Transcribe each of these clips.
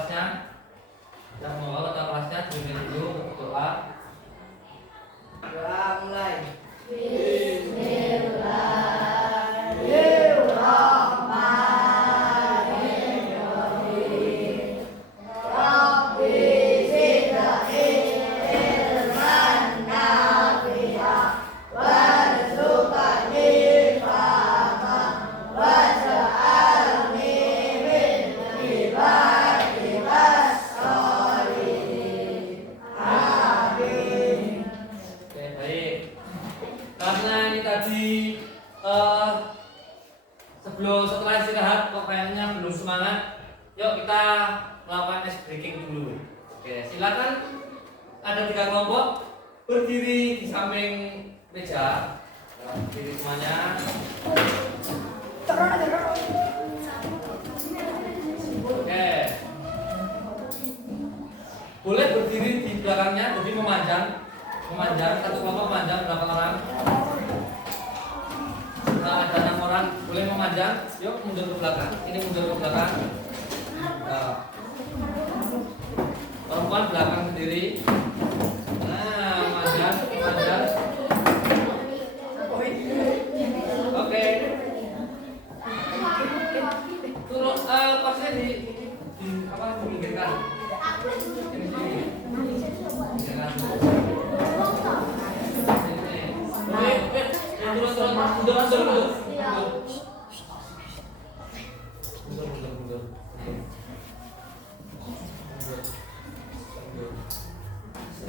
kelasnya. Kita membawa ketua kelasnya dipimpin dulu untuk doa. Doa mulai. Setelah istirahat kok kayaknya belum semangat, yuk kita melakukan ice breaking dulu. Oke, silakan ada 3 kelompok berdiri di samping meja, berdiri semuanya. Oke, boleh berdiri di belakangnya, jadi memanjang, satu kelompok memanjang 8 orang. Ada 6 orang, boleh memanjang. Yuk mundur ke belakang. Ini mundur ke belakang. Perempuan belakang sendiri. Nah, memanjang. Oke. Turun posnya di apa? Pinggirkan.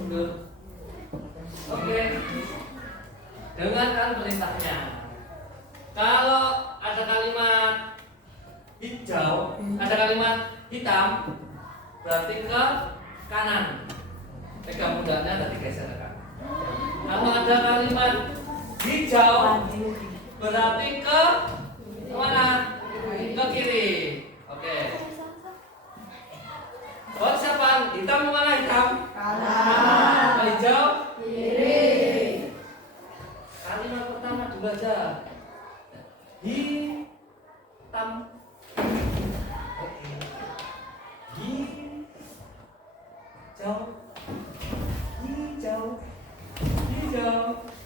Mundur. Oke. Dengarkan perintahnya. Kalau ada kalimat hijau, ada kalimat hitam, berarti ke kanan. Pegang pundaknya tadi geser ke kanan. Kalau ada kalimat hijau, berarti ke mana? Ke kiri. Oke. Buat siapa? Hitam mana hitam? Kanan. Hijau? Kiri. Kalimat pertama dulu aja. Hitam. Oke. Hijau.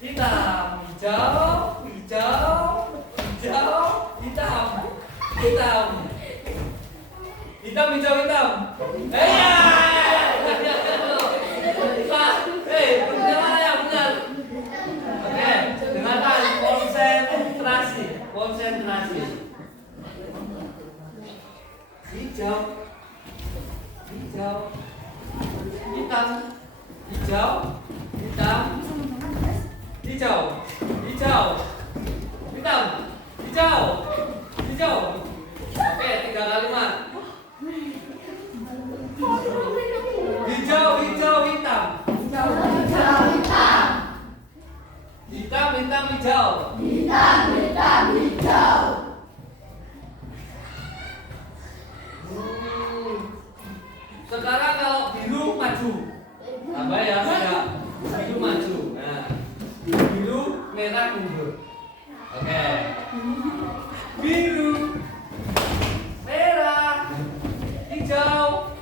Hitam. Hitam. Oke, dengarkan konsentrasi. Hijau. Hitam. Oke, 3 kalimat. Hijau, hitam. Hitam, hijau. Sekarang kalau biru maju. Tambah ya, biru maju. Nah, biru, merah mundur. Oke. Biru, merah, hijau.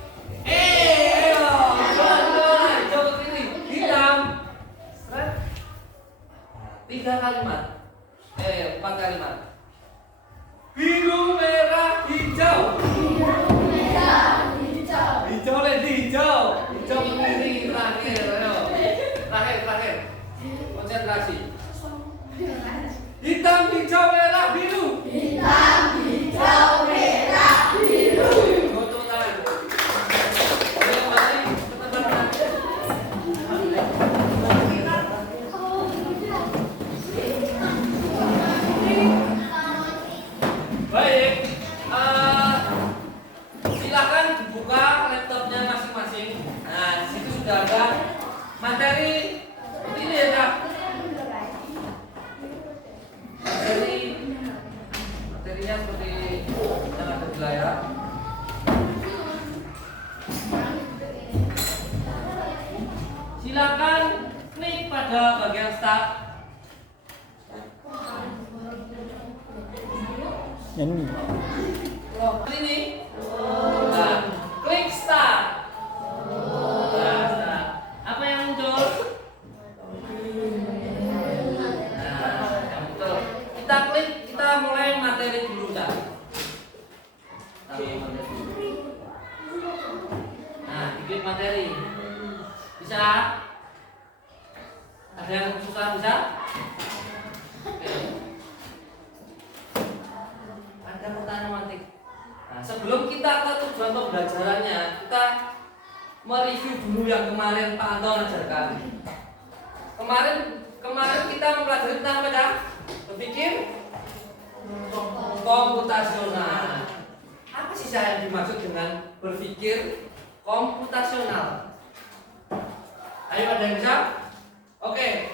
Ayo, hijau ke kiri, hitam. 3 kalimat. 4 kalimat. Biru, merah, hijau. Hijau lagi, hijau ke kiri, terakhir. Ayo. Terakhir. Konsentrasi. Hitam, hijau, merah, biru. Baik, silakan dibuka laptopnya masing-masing. Nah, di situ sudah ada materi seperti ini ya, Kak. Materinya seperti yang ada di layar. Silakan klik pada bagian start. Ini. Ini. Nah, klik topik materi. Bisa? Ada yang susah bisa? Oke. Ada pertanyaan mantik. Nah, sebelum kita ke tujuan pembelajarannya, kita mereview dulu yang kemarin Pak Anton ajarkan. Kemarin kita mempelajari tentang apa, Cak? Berpikir komputasional. Apa sih yang dimaksud dengan berpikir komputasional? Ayo ada yang bisa? Oke.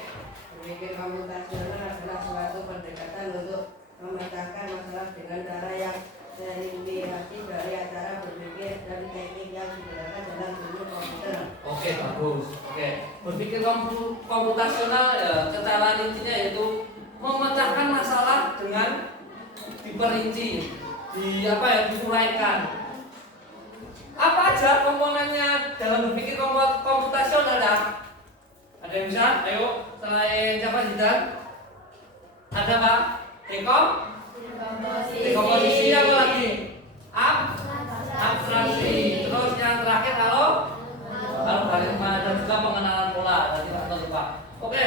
Berpikir komputasional adalah suatu pendekatan untuk memecahkan masalah dengan cara yang terinspirasi dari cara berpikir dan teknik yang digunakan dalam ilmu komputer. Oke, bagus. Oke. Berpikir komputasional ya, secara intinya yaitu memecahkan masalah dengan diperinci, diuraikan. Apa aja komponennya dalam berpikir komputasional, dah? Ada yang bisa? Ayo, selain siapa Zidan? Ada Pak? Dekomposisi apa lagi? Abstraksi. Terus yang terakhir kalau balik ada juga pengenalan pola. Tadi Pak lupa. Oke,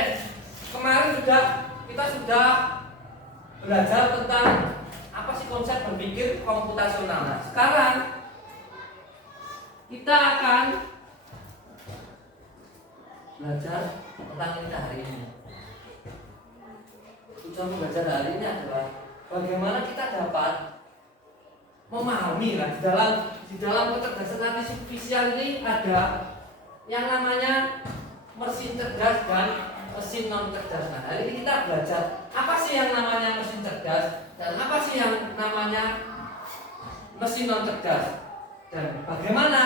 kemarin kita sudah belajar tentang apa sih konsep berpikir komputasional. Nah, sekarang kita akan belajar tentang ini hari ini. Tujuan belajar hari ini adalah bagaimana kita dapat memahami lah di dalam kecerdasan artifisial ini ada yang namanya mesin cerdas dan mesin non cerdas. Nah, hari ini kita belajar apa sih yang namanya mesin cerdas dan apa sih yang namanya mesin non cerdas dan bagaimana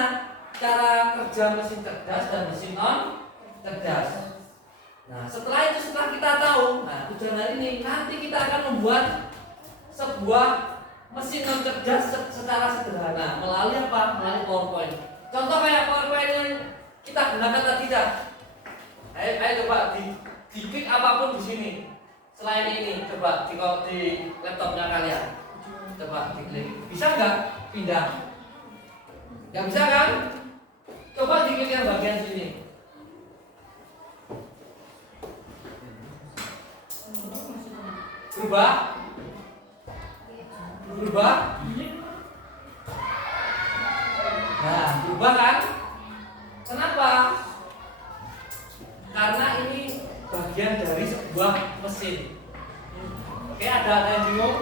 cara kerja mesin cerdas dan mesin non cerdas. Nah, setelah kita tahu, nah tujuan hari ini nanti kita akan membuat sebuah mesin non cerdas secara sederhana melalui apa? Melalui PowerPoint. Contoh kayak PowerPoint yang kita gunakan tadi dah. Ayo coba diklik apapun di sini. Selain ini, coba di laptopnya kalian. Coba diklik. Bisa nggak pindah? Nggak bisa kan? Coba diklik yang bagian sini. Berubah? Nah, berubah kan? Kenapa? Karena ini bagian dari sebuah mesin. Oke, ada yang bingung?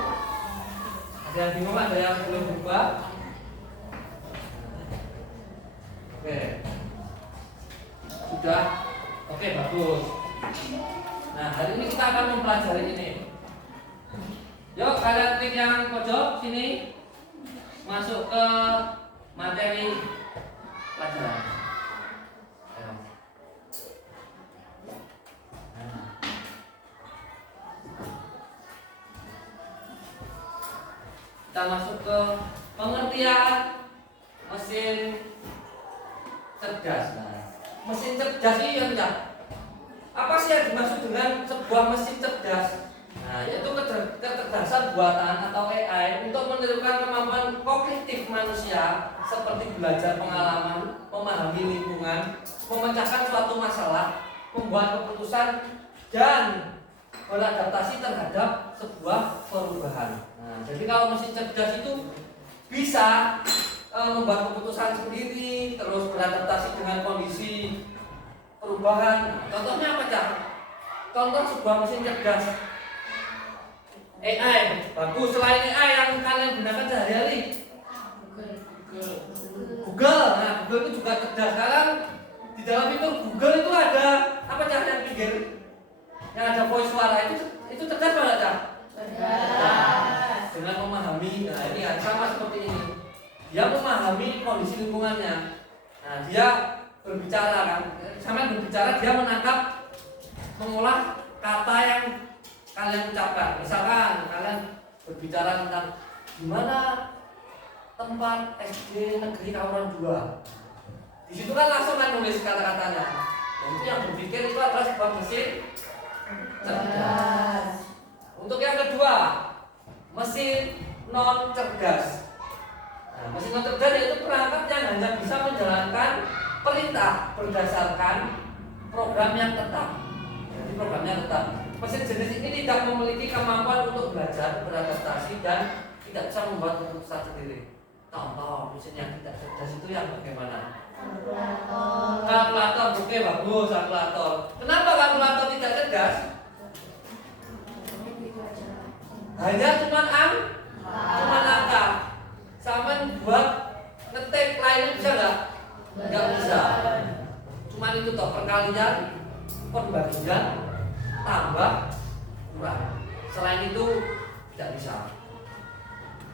Ada yang belum berubah? Oke. Sudah? Oke, bagus. Nah, hari ini kita akan mempelajari ini. Yuk, kalian klik yang pojok sini. Masuk ke materi pelajaran. Kita masuk ke pengertian mesin cerdas. Nah, mesin cerdas ini yang enggak. Apa sih yang dimaksud dengan sebuah mesin cerdas? Nah, yaitu kecerdasan buatan atau AI untuk menirukan kemampuan kognitif manusia seperti belajar pengalaman, memahami lingkungan, memecahkan suatu masalah, membuat keputusan dan beradaptasi terhadap sebuah perubahan. Nah, jadi kalau mesin cerdas itu bisa membuat keputusan sendiri, terus beradaptasi dengan kondisi perubahan. Contohnya apa, Cak? Contoh sebuah mesin cerdas AI. Bagus. Selain AI yang kalian gunakan sehari-hari, Google. Nah, Google itu juga cerdas. Sekarang di dalam itu Google itu ada apa, Cak, yang pinggir yang ada voice suara itu cerdas pada, Cak? Cerdas. Dengan memahami. Nah, ini sama seperti ini. Dia memahami kondisi lingkungannya. Nah, dia berbicara kan. Sampai berbicara dia menangkap, mengolah kata yang kalian ucapkan. Misalkan kalian berbicara tentang gimana tempat SD negeri Kauran 2. Di situ kan langsung kan nulis kata-katanya. Dan itu yang berpikir itu adalah sebuah mesin cerdas. Untuk yang kedua, mesin non cerdas. Nah, mesin non cerdas yaitu perangkat yang hanya bisa menjalankan perintah berdasarkan program yang tetap. Jadi programnya tetap. Mesin jenis ini tidak memiliki kemampuan untuk belajar, beradaptasi, dan tidak bisa membuat keputusan sendiri. Contoh mesin yang tidak cerdas itu yang bagaimana? Kalkulator. Oke, bagus, kalkulator. Kenapa kalkulator tidak cerdas? Hanya cuma angka. Sama buat ngetik lainnya bisa nggak? Nggak bisa. Cuma itu toh, perkalian, pembagian, tambah, kurang. Selain itu tidak bisa.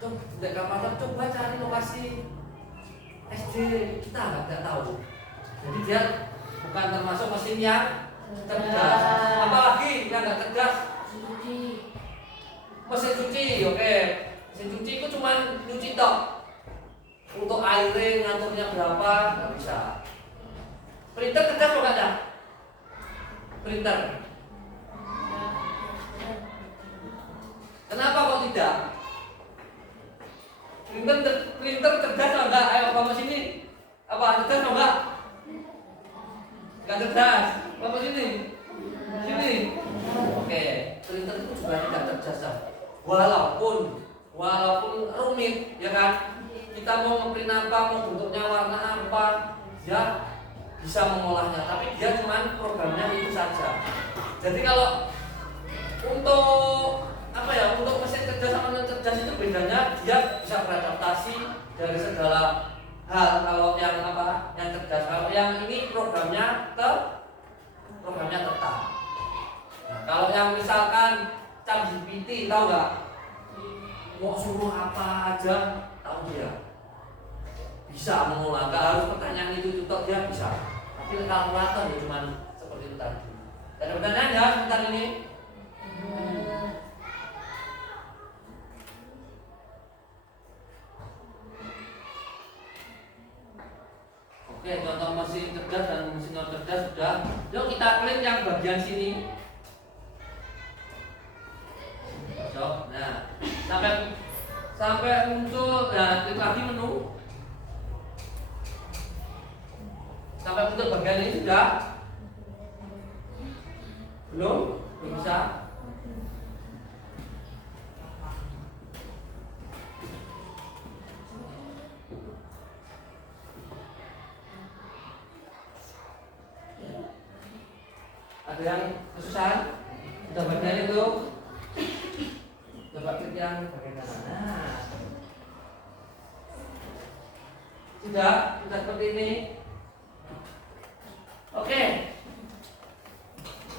Coba cari lokasi SD, kita nggak tahu. Jadi dia bukan termasuk mesin yang cerdas. Apalagi yang nggak cerdas? Mesin cuci, oke. Mesin cuci itu cuma nyuci tok. Untuk airnya ngaturnya berapa nggak bisa. Printer cerdas kok nggak ada? Printer. Kenapa kok tidak? Printer cerdas atau enggak? Ayo kamu sini. Apa cerdas atau enggak? Enggak cerdas. Kamu sini. Sini. Oke, printer itu juga tidak cerdas. Walaupun rumit, ya kan? Kita mau ngeprint apa, mau bentuknya warna apa, dia bisa mengolahnya. Tapi dia cuma programnya itu saja. Jadi kalau untuk untuk mesin cerdas sama non cerdas itu bedanya dia bisa beradaptasi dari segala hal. Kalau yang yang cerdas, kalau yang ini programnya tetap. Nah, kalau yang misalkan ChatGPT, tahu nggak? Mau suruh apa aja tahu dia bisa mengolah. Nggak harus pertanyaan itu juga dia bisa. Tapi kalkulator ya cuma seperti itu tadi. Ada pertanyaan ya tentang ini? Oke, contoh mesin cerdas dan mesin non cerdas sudah. Yuk kita klik yang bagian sini. Nah, sampai muncul, nah klik lagi menu. Sampai muncul bagian ini sudah? Belum bisa. Ada yang kesusahan? Sudah bagian itu? Coba klik yang bagian kanan. Nah, sudah seperti ini. Oke,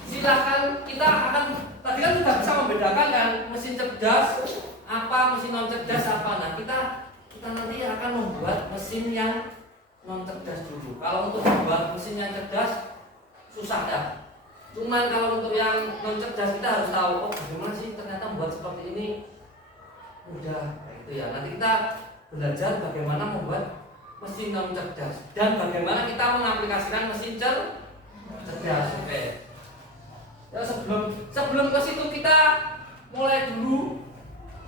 silakan. Kita akan tadi kan sudah bisa membedakan kan mesin cerdas apa, mesin non cerdas apa. Nah, kita nanti akan membuat mesin yang non cerdas dulu. Kalau untuk membuat mesin yang cerdas susah ya. Cuman kalau untuk yang non cerdas kita harus tahu, oh bagaimana sih ternyata membuat seperti ini mudah, kayak gitu ya. Nanti kita belajar bagaimana membuat mesin non cerdas dan bagaimana kita mengaplikasikan mesin cerdas. Oke. Ya, sebelum ke situ kita mulai dulu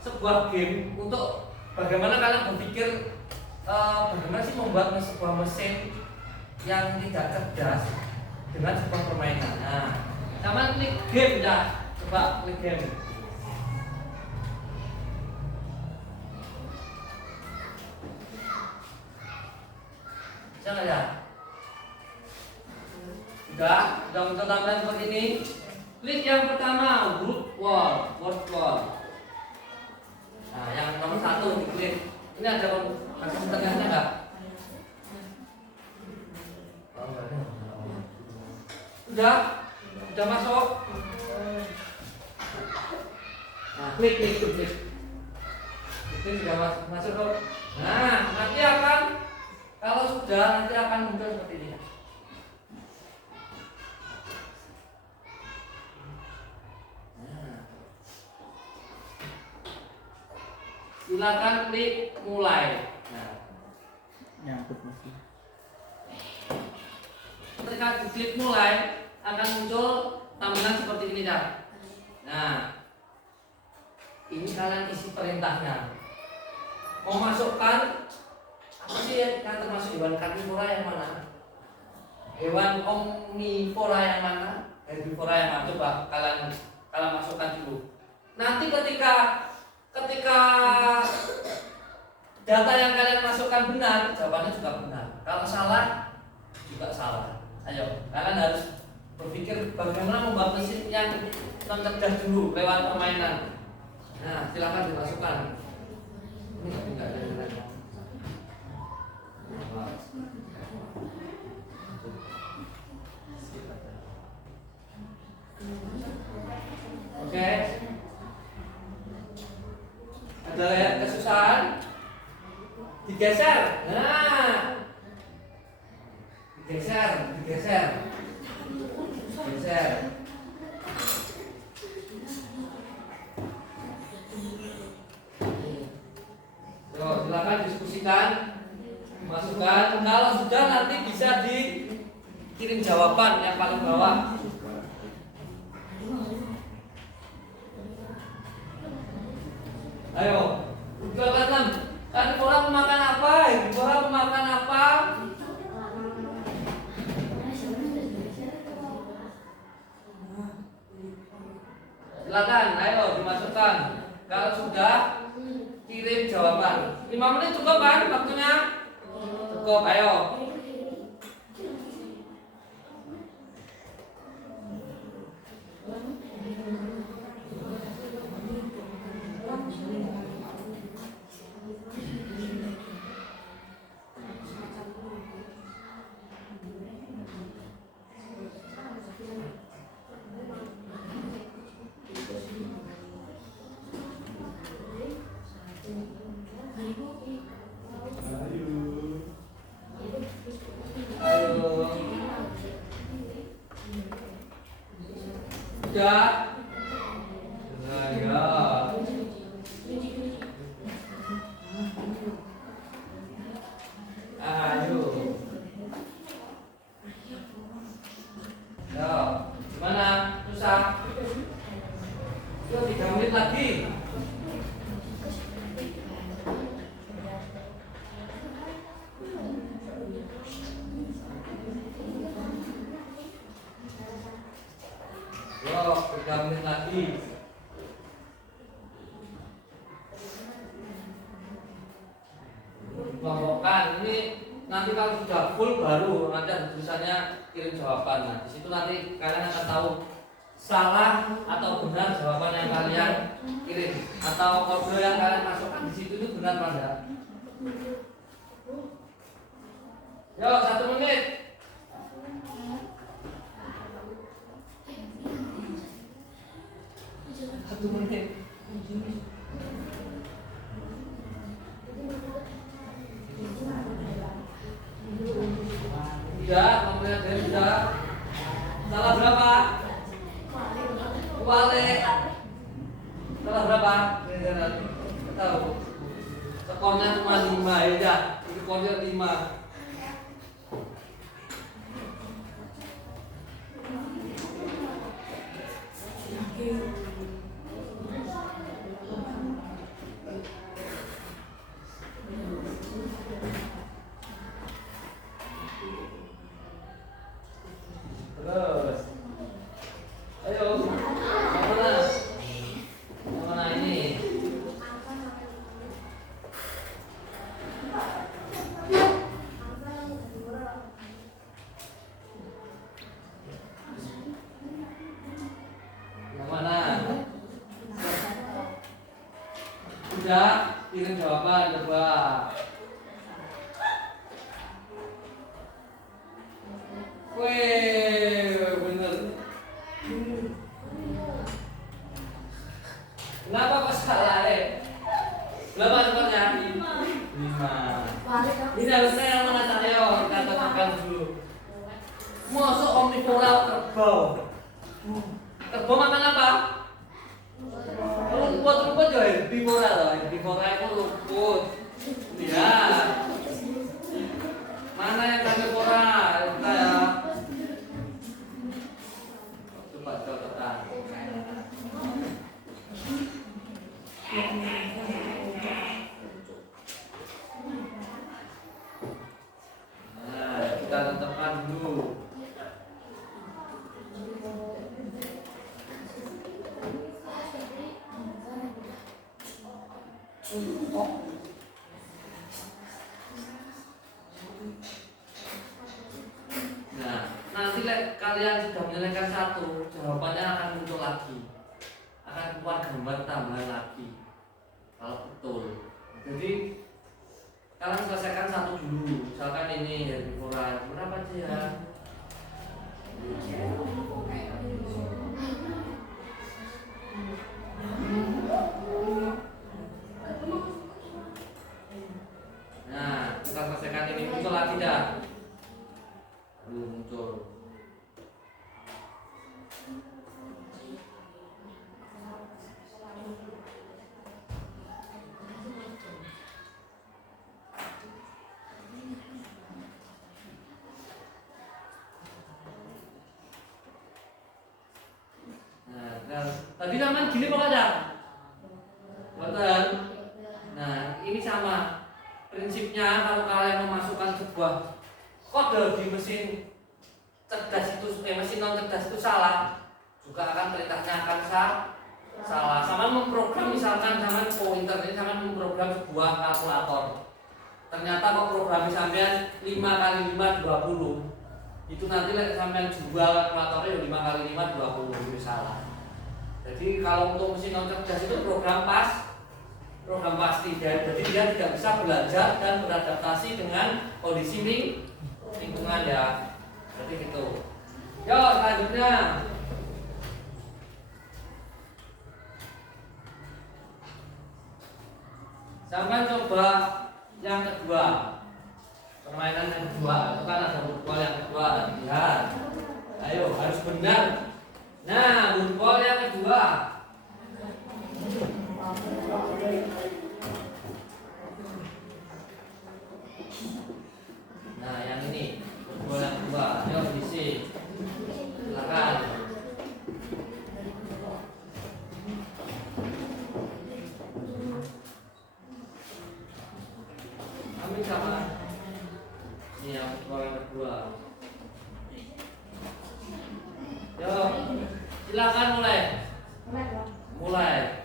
sebuah game untuk bagaimana kalian berpikir bagaimana sih membuat sebuah mesin yang tidak cerdas dengan sebuah permainan. Nah, sama klik game ya. Coba klik game. Bisa nggak ya? Sudah muncul tampilan seperti ini. Klik yang pertama, word wall. Nah, yang nomor 1 diklik. Ini ada bagian tengahnya nggak? Sudah masuk. Nah, klik. Itu sudah masuk. Nah, nanti akan kalau sudah nanti akan muncul seperti ini. Nah, silakan klik mulai. Nah, nyangkut masih. Ketika diklik mulai akan muncul tampilan seperti ini dah. Nah, ini kalian isi perintahnya. Mau masukkan apa sih yang termasuk hewan karnivora yang mana? Hewan omnivora yang mana? Herbivora yang mana? Coba kalian masukkan dulu. Nanti ketika data yang kalian masukkan benar, jawabannya juga benar. Kalau salah, juga salah. Ayo, kalian harus berpikir bagaimana membuat mesin yang cerdas dulu lewat permainan. Nah, silakan dimasukkan. Ini enggak ada. Oke. Ada ya kesusahan? Digeser. Nah. Digeser. Geser. Yo, silakan diskusikan, masukkan. Kalau sudah nanti bisa dikirim jawaban yang paling bawah. Ayo, silakan. Herbivora memakan apa? Herbivora memakan apa? Silakan, ayo dimasukkan. Kalau sudah, kirim jawaban. 5 menit cukup kan waktunya? Cukup, ayo. Sudah. Ayo. Ayo. Yo, gimana? Susah? Yuk 3 menit lagi. Yo, 3 menit lagi. Kelompokkan ini nanti kalau sudah full baru nanti ada tulisannya kirim jawaban. Nah, di situ nanti kalian akan tahu salah atau benar jawaban yang kalian kirim atau kode yang kalian masukkan di situ itu benar apa enggak. Yo, 1 menit. Satu menit. Tidak, kemudian dari tidak. Salah berapa? Balik. Salah berapa? Tahu. Skornya cuma 5 ya. Ini skornya 5. Terus, ayo, yang mana? Yang mana ini? Yang mana? Sudah, kirim jawaban coba. Wih, bener. Kenapa kok salah berapa skornya? 5. Ini harusnya yang mana tadi? Ayo kita tentukan dulu. Masuk omnivora kerbau. Kerbau makan apa? Rumput ya herbivora loh. Herbivora itu rumput. Ya. Mana yang herbivora? Kita ya. Coba catatan. Nah, kita tentukan dulu. kalian sudah menyelesaikan satu, jawabannya akan muncul lagi, akan keluar gambar tambahan lagi kalau betul. Jadi kalian selesaikan satu dulu, misalkan ini herbivora berapa sih ya? Nah, kita selesaikan ini, muncul lagi dah. Belum muncul. Nah, tadi zaman gini kok ada? Betul. Nah, ini sama prinsipnya. Kalau kalian memasukkan sebuah kode di mesin cerdas itu, mesin non cerdas itu salah, juga akan perintahnya akan salah. Sama memprogram, misalkan sama pointer ini sama memprogram sebuah kalkulator. Ternyata kok programnya sampean 5 kali 5 20. Itu nanti sampean jual kalkulatornya 5 kali 5 20, itu salah. Jadi kalau untuk mesin non cerdas itu program pasti, jadi dia tidak bisa belajar dan beradaptasi dengan kondisi lingkungan ya. Seperti itu. Yo, selanjutnya. Sampai coba yang kedua. Permainan yang kedua, itu kan ada football yang kedua, lihat. Ayo, harus benar. Nah, football yang kedua. Nah, yang ini football yang kedua. Ayo isi. Silakan. Ambil sama. Ini yang football yang kedua. Yo, silakan mulai.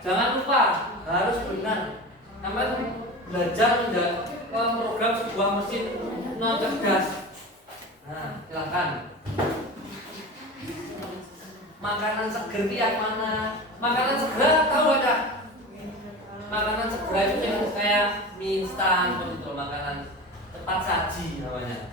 Jangan lupa harus benar. Namanya belajar program sebuah mesin non cerdas. Nah, silakan. Makanan seger yang mana? Makanan segera tahu ada? Makanan segera itu yang kayak mie instan, betul, makanan cepat saji namanya.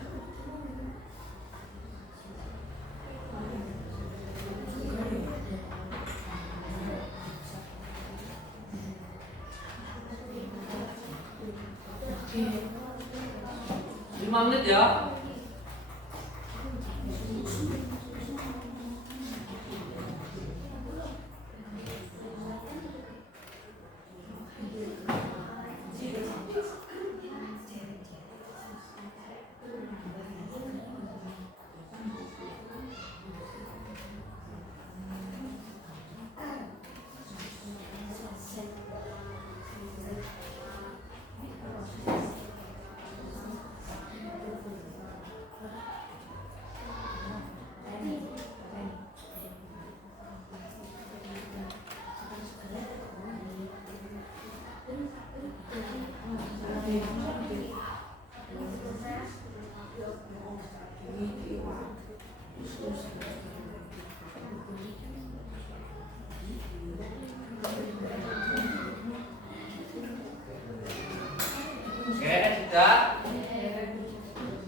Lima menit ya.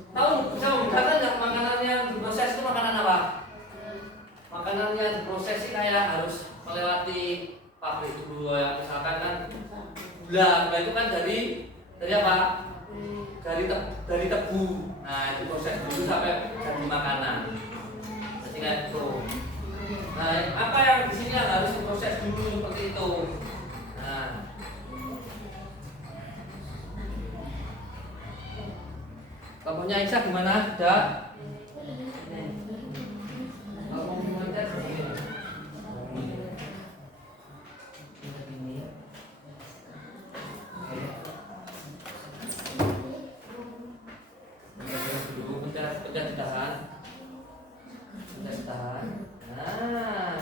Tahu, bisa membedakan nggak makanan yang diproses itu makanan apa? Makanan yang diproses sih kayak harus melewati pabrik dulu ya, misalkan kan gula itu kan dari apa? Dari tebu. Nah itu proses dulu sampai jadi makanan. Jadi kayak itu. Nah apa yang di sini yang harus diproses dulu seperti itu? Nah. Kamunya Aisyah gimana? Sudah? Kamu gimana? Dulu pencet ditahan. Nah.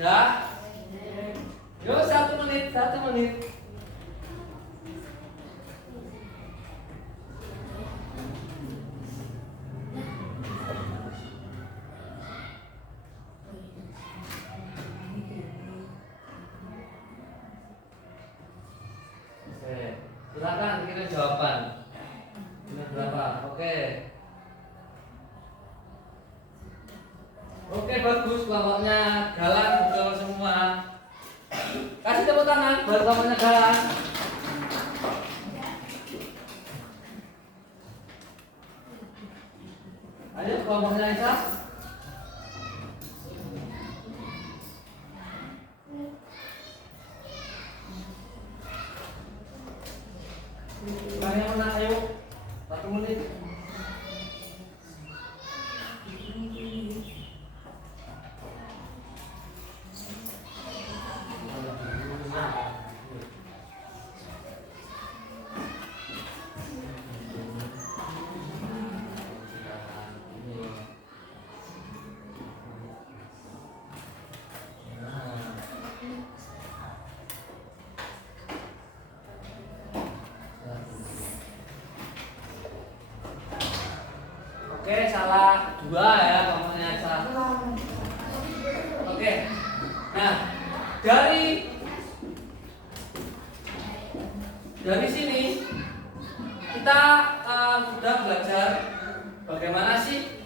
Ya. Yuk 1 menit, 1 menit. Oke, silakan kirim jawaban. Ini berapa? Oke. Oke, bagus, kelompoknya Galang betul semua. Kasih tepuk tangan buat kelompoknya Galang. Ayo kelompoknya Isa. Yang mana? Ayo 1 menit. Oke, salah 2 ya kelompoknya salah. Oke. Nah, dari sini kita sudah belajar bagaimana sih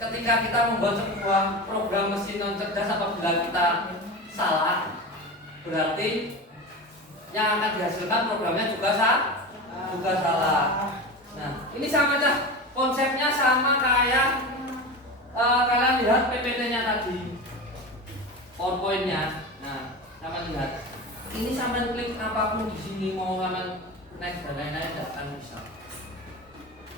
ketika kita membuat sebuah program mesin non cerdas. Apabila kita salah, berarti yang akan dihasilkan programnya juga salah. Nah, ini sama aja, konsepnya sama kayak kalian lihat PPT-nya tadi, PowerPoint-nya. Nah, kalian lihat. Ini sampai klik apapun di sini, mau kalian next dan lain-lain tidak akan bisa.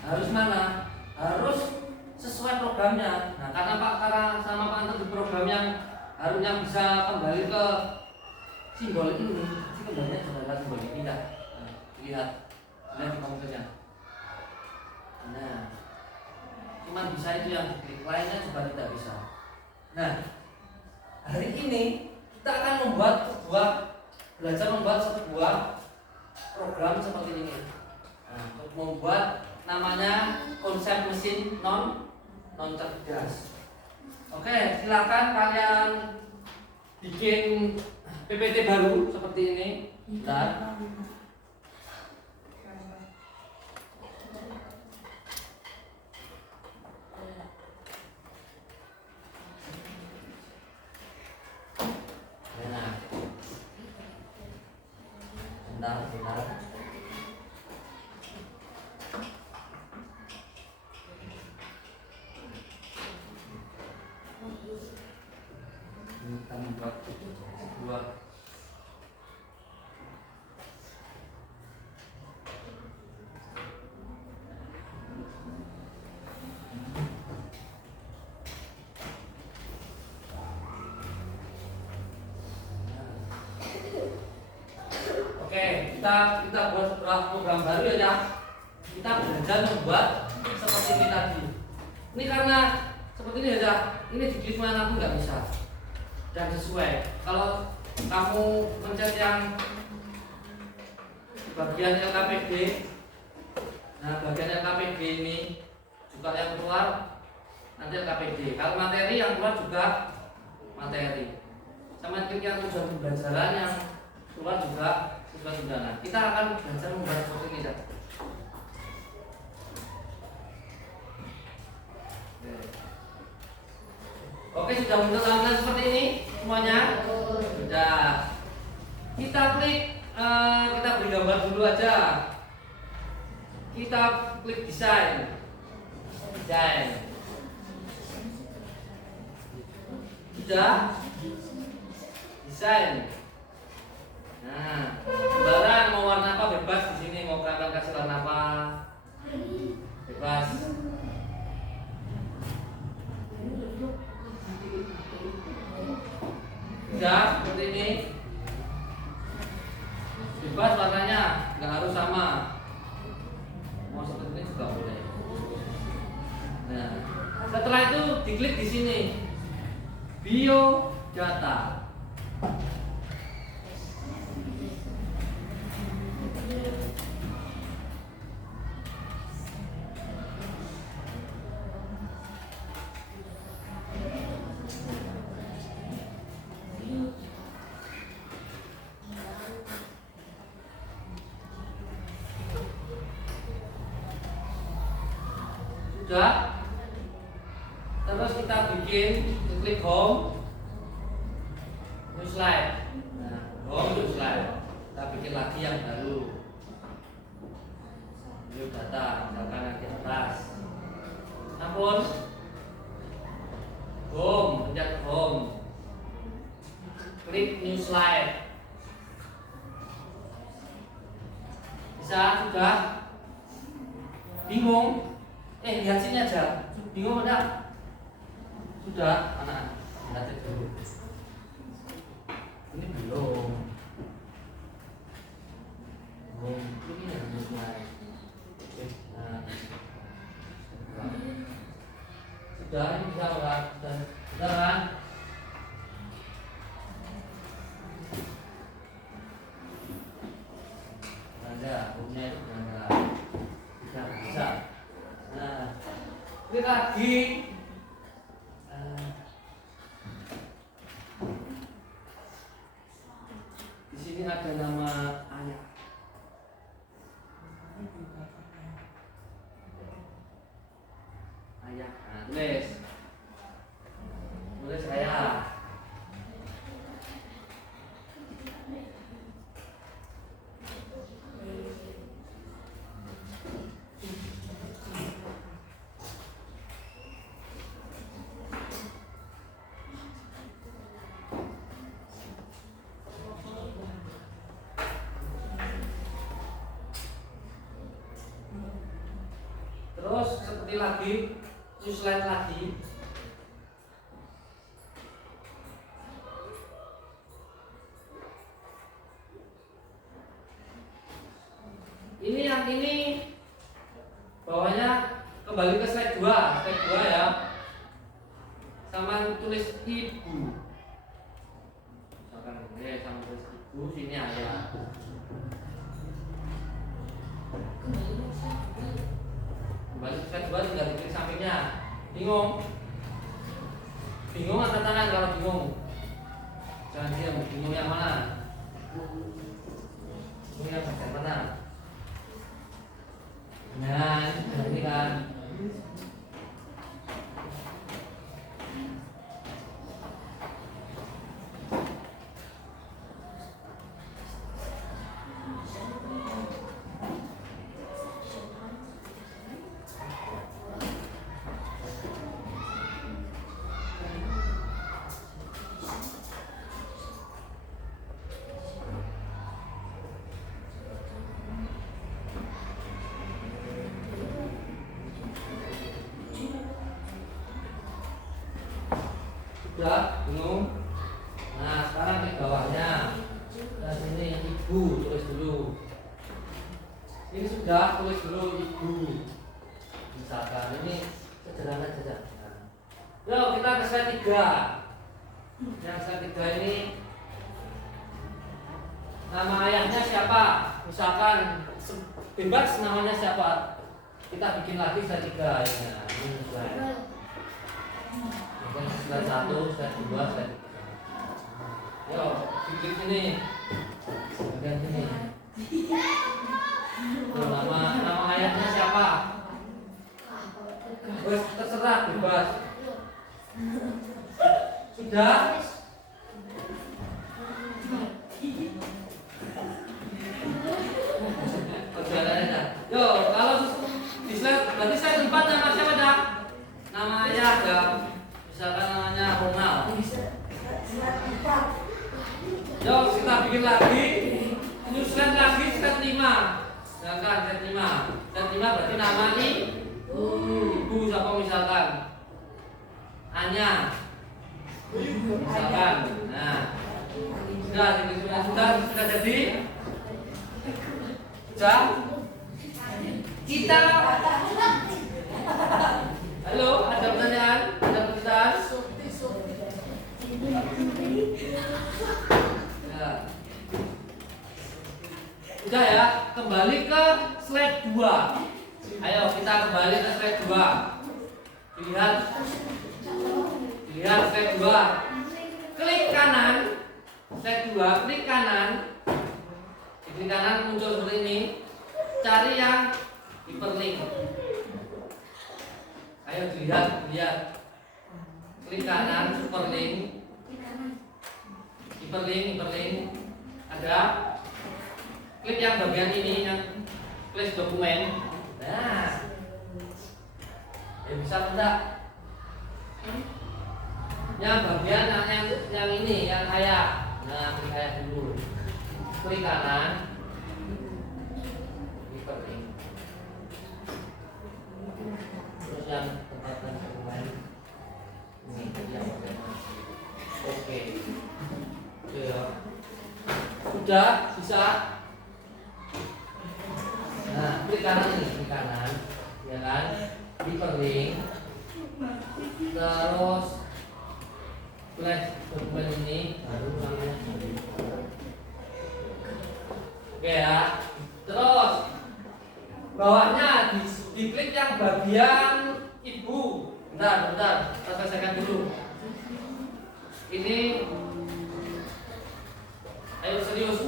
Harus mana? Harus sesuai programnya. Nah, karena sama Pak Anton di program yang harusnya bisa kembali ke simbol ini, kembalinya sudah ada simbol ini tidak. Nah, lihat di komputernya. Nah, cuma bisa itu yang diklik, lainnya juga tidak bisa. Nah, hari ini kita akan belajar membuat sebuah program seperti ini. Nah, untuk membuat namanya konsep mesin non cerdas. Oke, silakan kalian bikin PPT baru seperti ini. Bentar. Bentar. Kita membuat sebuah kita buat sebuah program baru ya. Kita belajar membuat seperti ini tadi. Ini karena seperti ini ya, ini diklik mana pun nggak bisa dan sesuai. Kalau kamu pencet yang bagian LKPD, nah bagian LKPD ini juga yang keluar nanti LKPD. Kalau materi yang keluar juga materi. Sama klik yang tujuan pembelajaran yang keluar juga tujuan undangan. Kita akan belajar membuat seperti ini ya. Oke, sudah menentukan seperti ini semuanya. Sudah. Kita klik, kita beri gambar dulu aja. Kita klik desain. Sudah. Desain. Nah, sembarang mau warna apa bebas di sini. Mau kalian kasih warna apa bebas. Sudah seperti ini, bebas warnanya, nggak harus sama. Mau seperti ini juga boleh. Nah, setelah itu diklik di sini, bio data. Sudah. Terus kita bikin, klik home, new slide. Nah, home new slide. Kita bikin lagi yang baru. New data, misalkan yang di atas. Ampun. Home, pencet home. Klik new slide. Bisa, sudah. Bingung? Lihat sini aja. Bingung enggak? Sudah, anak. Lihat dulu. Ini belum. Ini yang belum mulai. Nah. Sudah, ini bisa orang. Sudah kan? Ada, punya itu ada. Bisa. Nah, ini lagi. Di sini ada nama ayah. Ayah, nah, tulis ayah. Terus seperti lagi, new slide lagi. Ini yang ini bawahnya kembali ke slide 2 ya. Sama tulis ibu. Misalkan ini sama tulis ibu, sini ayah. Kembali ke slide 2 tinggal diklik sampingnya. Bingung? Bingung angkat tangan kalau bingung. Jangan diam, bingung yang mana? Bingung yang bagian mana? Nah, ini kan. Sudah, bingung? Nah, sekarang di bawahnya. Dan sini ibu, tulis dulu. Ini sudah, tulis dulu ibu. Misalkan ini sederhana saja. Nah. Yuk kita ke slide 3. Yang slide 3 ini nama ayahnya siapa? Misalkan bebas namanya siapa? Kita bikin lagi slide 3 ya. Ini slide. Slide 1, slide 2, slide 3. Yo, bikin sini. Bagian sini. Tuh, nama ayahnya siapa? Wes terserah, bebas. Sudah? Perjalanannya. Yo, kalau di slide berarti slide 4 nama siapa dah? Nama ayah ada. Misalkan namanya Ronald. Yo, kita bikin lagi. New slide lagi, slide 5. Misalkan slide 5. Slide 5 berarti nama ibu siapa misalkan? Anya. Misalkan. Nah. Sudah jadi. Sudah. Kita. Halo, ada pertanyaan? Ada pertanyaan? kembali ke slide 2. Ayo kita kembali ke slide 2. Lihat slide 2. Klik kanan. Slide 2, klik kanan. Di klik kanan muncul seperti ini. Cari yang hyperlink. Ayo lihat. Klik kanan, hyperlink. Hyperlink. Ada. Klik yang bagian ini, yang klik dokumen. Nah, ya bisa enggak? Yang bagian yang ini, yang ayah. Nah, klik ayah dulu. Klik kanan. Hyperlink. Terus yang tempatkan dokumen. Ini yang bagian. Oke. Ya. Sudah bisa. Nah, klik kanan ini, klik kanan, ya kan? Hyperlink. Terus klik dokumen ini, baru namanya. Oke ya. Terus bawahnya diklik yang bagian ibu. Bentar, kita selesaikan dulu. Ini, ayo serius.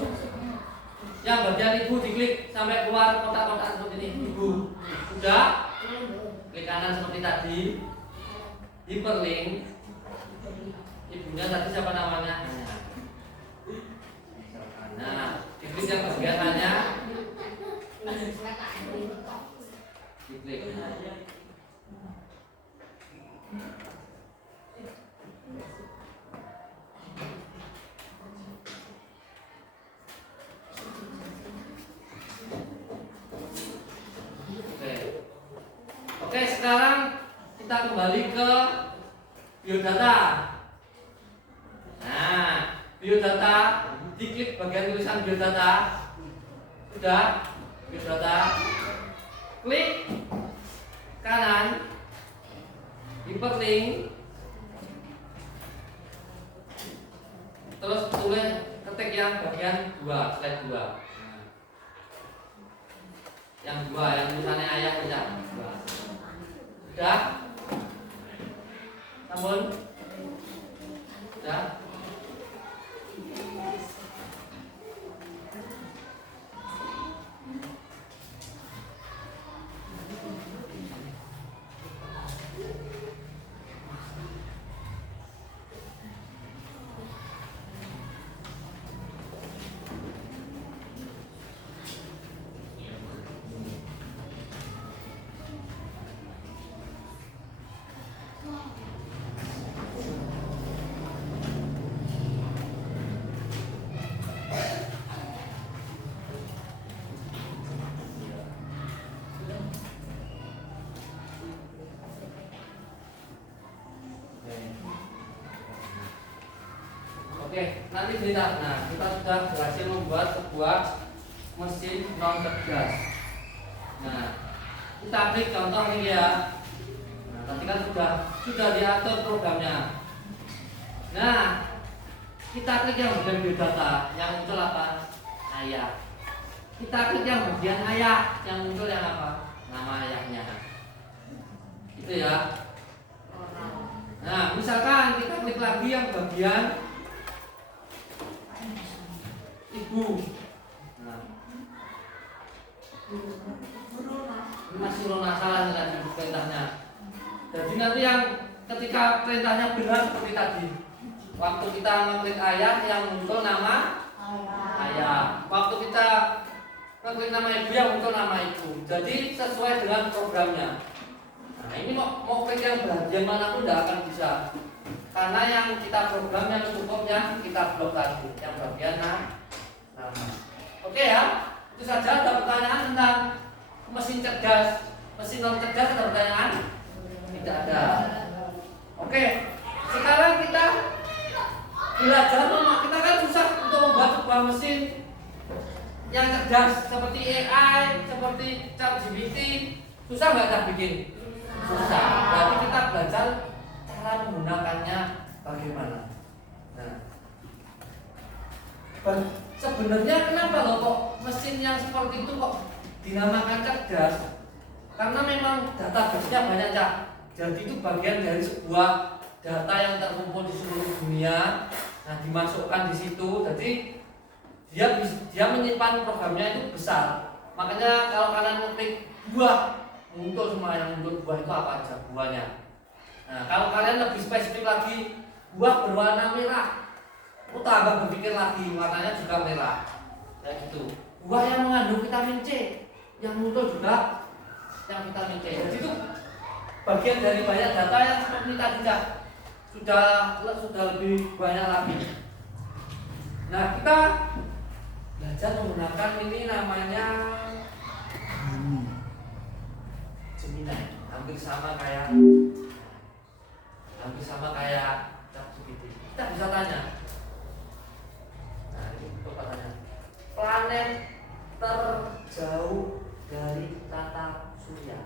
Yang bagian ibu diklik sampai keluar kotak-kotak seperti ini. Ibu. Sudah? Klik kanan seperti tadi. Hyperlink. Ibunya tadi siapa namanya? Nah, diklik yang bagian hanya. Diklik. Oke, sekarang kita kembali ke biodata. Nah, biodata, diklik bagian tulisan biodata. Sudah, biodata. Klik kanan, hyperlink. Terus tulis, ketik yang bagian 2, slide 2. Yang 2, yang tulisannya ayah saja. Sudah? Namun? Sudah? Oke, nanti cerita. Nah, kita sudah berhasil membuat sebuah mesin non cerdas. Nah, kita klik contoh ini ya. Nah, tadi kan sudah diatur programnya. Nah, kita klik yang bagian biodata, yang muncul apa? Ayah. Kita klik yang bagian ayah, yang muncul yang apa? Nama ayahnya. Itu ya. Nah, misalkan kita klik lagi yang bagian ibu. Nah, masih Rona salah tadi perintahnya. Jadi nanti yang ketika perintahnya benar seperti tadi, waktu kita mengklik ayah yang muncul nama ayah. Waktu kita mengklik nama ibu yang muncul nama ibu. Jadi sesuai dengan programnya. Nah, ini mau klik yang bagian manapun tidak akan bisa. Karena yang kita program yang cukup yang kita blok tadi, yang bagian nama. Oke ya, itu saja. Ada pertanyaan tentang mesin cerdas, mesin non cerdas? Ada pertanyaan? Tidak ada. Oke, sekarang kita belajar. Kita kan susah untuk membuat sebuah mesin yang cerdas seperti AI, seperti ChatGPT. Susah nggak kita bikin? Susah. Berarti kita belajar cara menggunakannya bagaimana. Nah, sebenarnya kenapa loh kok mesin yang seperti itu kok dinamakan cerdas? Karena memang database-nya banyak, Cak. Jadi itu bagian dari sebuah data yang terkumpul di seluruh dunia. Nah, dimasukkan di situ. Jadi dia menyimpan programnya itu besar. Makanya kalau kalian ngetik buah, muncul semua yang muncul buah itu apa aja buahnya. Nah, kalau kalian lebih spesifik lagi, buah berwarna merah, tambah berpikir lagi, warnanya juga merah. Kayak gitu. Buah yang mengandung vitamin C, yang muncul juga yang vitamin C. Jadi itu bagian dari banyak data yang seperti tadi, Cak. Sudah lebih banyak lagi. Nah, kita belajar menggunakan ini namanya Gemini. Hampir sama kayak ChatGPT. Kita bisa tanya. Nah, ini coba tanya. Planet terjauh dari tata surya.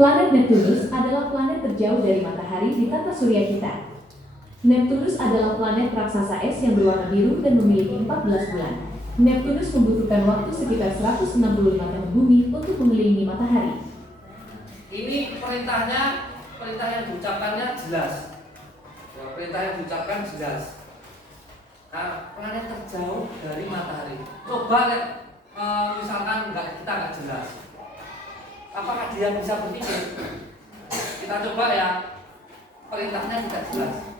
Planet Neptunus adalah planet terjauh dari matahari di tata surya kita. Neptunus adalah planet raksasa es yang berwarna biru dan memiliki 14 bulan. Neptunus membutuhkan waktu sekitar 165 tahun bumi untuk mengelilingi matahari. Ini perintah yang diucapkannya jelas. Perintah yang diucapkan jelas. Nah, planet terjauh dari matahari. Coba misalkan kita nggak jelas. Apakah dia bisa berpikir? Kita coba ya. Perintahnya tidak jelas.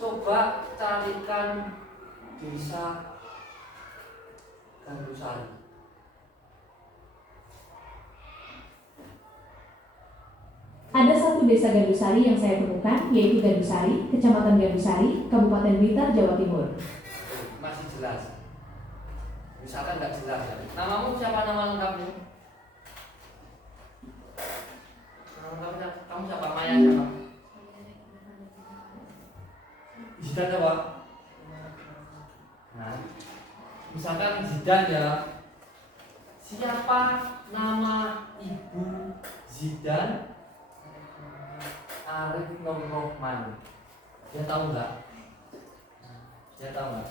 Coba carikan desa Gandusari. Ada satu desa Gandusari yang saya temukan, yaitu Gandusari, Kecamatan Gandusari, Kabupaten Blitar, Jawa Timur. Masih jelas. Misalkan nggak jelas ya. Namamu siapa, nama lengkapmu? Kamu siapa? Maya siapa? Zidan siapa? Nah, misalkan Zidan ya. Siapa nama ibu Zidan? Arif Nur Rohman. Dia tahu nggak? Dia tahu nggak?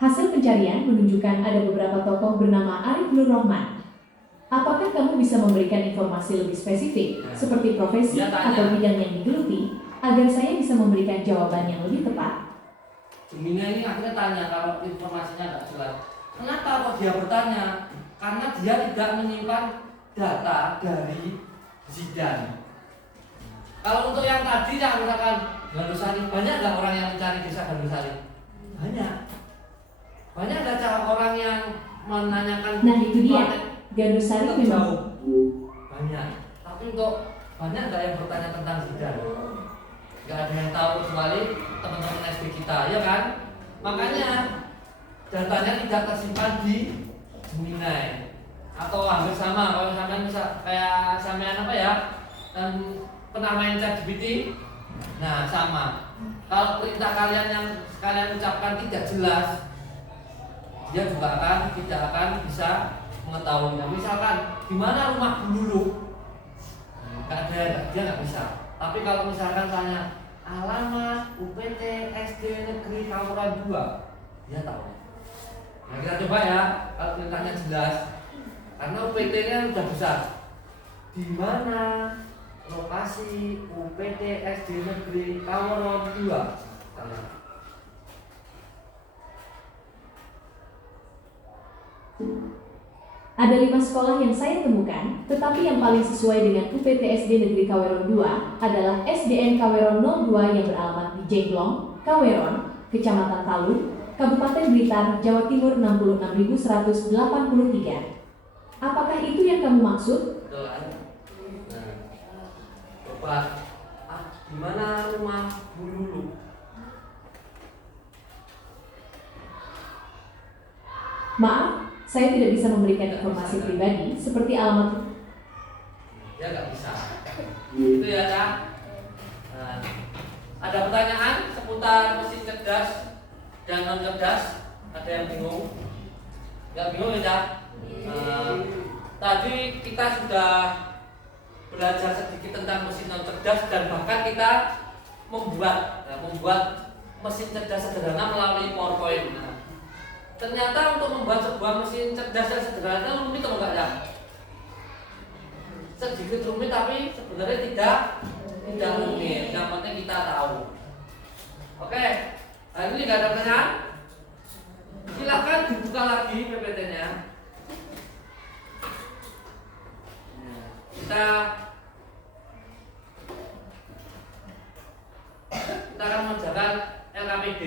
Hasil pencarian menunjukkan ada beberapa tokoh bernama Arif Nur Rohman. Apakah kamu bisa memberikan informasi lebih spesifik, seperti profesi atau bidang yang digeluti, agar saya bisa memberikan jawaban yang lebih tepat? Gemini ini akhirnya tanya kalau informasinya nggak jelas. Kenapa kok dia bertanya? Karena dia tidak menyimpan data dari Zidan. Kalau untuk yang tadi ya misalkan Gandusari, banyak nggak orang yang mencari desa Gandusari? Banyak. Banyak nggak cara orang yang menanyakan? Nah itu dia, Gandusari memang jauh. Banyak. Tapi untuk banyak nggak yang bertanya tentang Zidan? Nggak ada yang tahu kecuali teman-teman SD kita, ya kan? Makanya datanya tidak tersimpan di Gemini. Atau hampir sama, kalau sampean bisa kayak sampean apa ya, dan pernah main ChatGPT, nah sama. Kalau perintah kalian yang kalian ucapkan tidak jelas, dia juga tidak akan bisa mengetahuinya. Misalkan di mana rumah dulu, nggak ada, dia nggak bisa. Tapi kalau misalkan tanya alamat UPT SD Negeri Kaworan 2, dia tahu. Nah kita coba ya, kalau perintahnya jelas. Karena UPT-nya sudah besar. Di mana lokasi UPT SD Negeri Kaworan 2? ada 5 sekolah yang saya temukan, tetapi yang paling sesuai dengan UPT SD Negeri Kaweron 2 adalah SDN Kaweron 02 yang beralamat di Jenglong, Kaweron, Kecamatan Talu, Kabupaten Blitar, Jawa Timur 66.183. Apakah itu yang kamu maksud? Nah, coba di mana rumah Bu Lulu? Maaf, saya tidak bisa memberikan informasi pribadi seperti alamat. Ya nggak bisa. Itu ya, Kak. Nah, ada pertanyaan seputar mesin cerdas dan non cerdas? Ada yang bingung? Nggak bingung ya, Kak? Tadi kita sudah belajar sedikit tentang mesin non cerdas dan bahkan kita membuat mesin cerdas sederhana melalui PowerPoint. Nah, ternyata untuk membuat sebuah mesin cerdas yang sederhana rumit atau enggak ya? Sedikit rumit tapi sebenarnya tidak rumit. Yang penting kita tahu. Oke, hari ini nggak ada pertanyaan? Silakan dibuka lagi PPT-nya. Kita akan mengerjakan LKPD.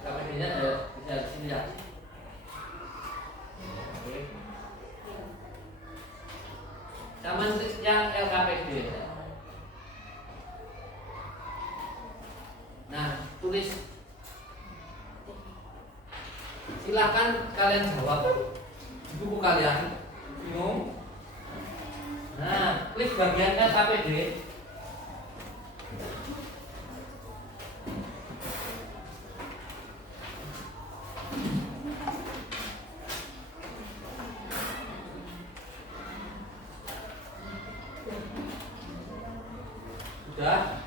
LKPD-nya bisa di sini ya. Sama yang LKPD. Nah, tulis. Silakan kalian jawab di buku kalian. Bingung? Nah, klik bagian LKPD. Sudah?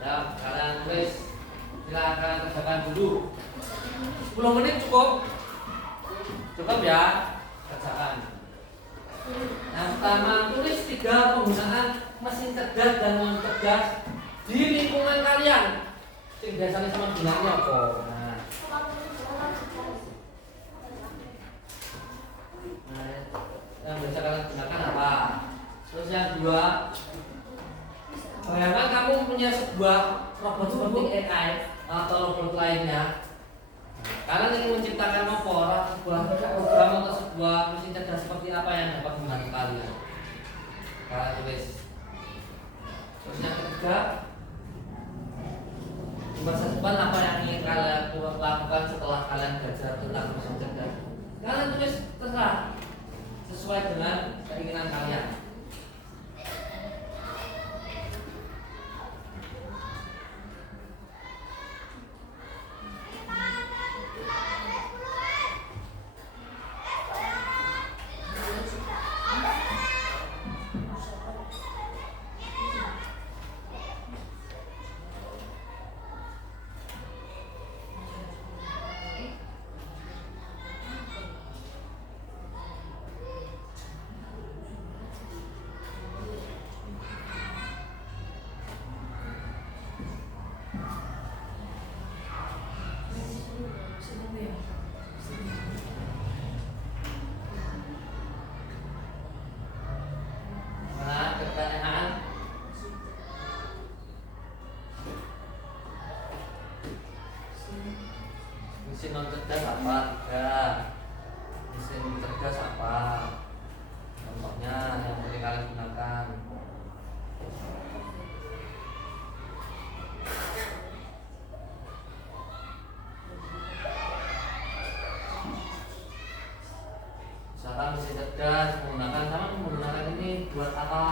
Ya, kalian tulis. Silakan kerjakan dulu. 10 menit cukup. Cukup ya, kerjakan. Yang pertama, tulis 3 penggunaan mesin cerdas dan non cerdas di lingkungan kalian. Sing biasanya sama gunanya apa? Nah, yang biasa kalian gunakan apa? Terus yang kedua, bayangkan kamu punya sebuah robot seperti AI atau robot lainnya. Kalian ingin menciptakan sebuah program atau sebuah mesin cerdas seperti apa yang dapat membantu kalian. Kalian tulis. Terus yang ketiga, di masa depan apa yang ingin kalian lakukan setelah kalian belajar tentang mesin cerdas. Kalian tulis terserah sesuai dengan keinginan kalian. Pertanyaan. Mesin non cerdas apa? 3. Mesin cerdas apa? Contohnya yang boleh kalian gunakan. Misalkan mesin cerdas menggunakan ini buat apa?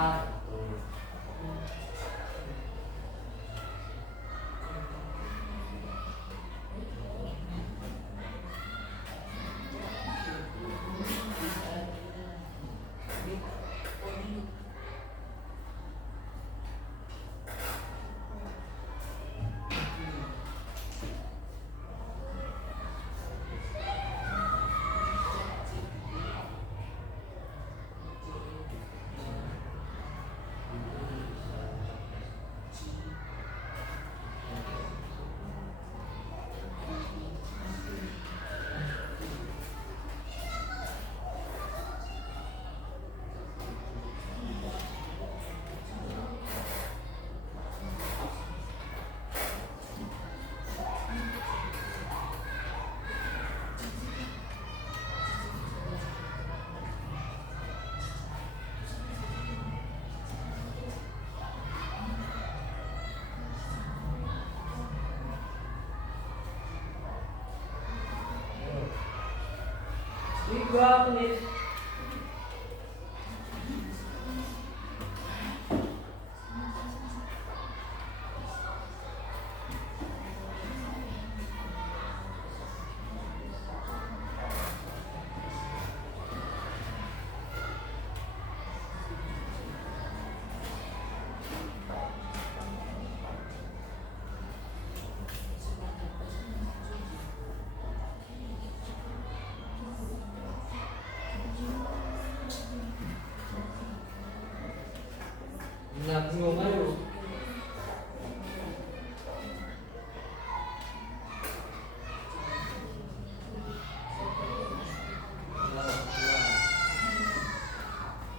Tiga menit.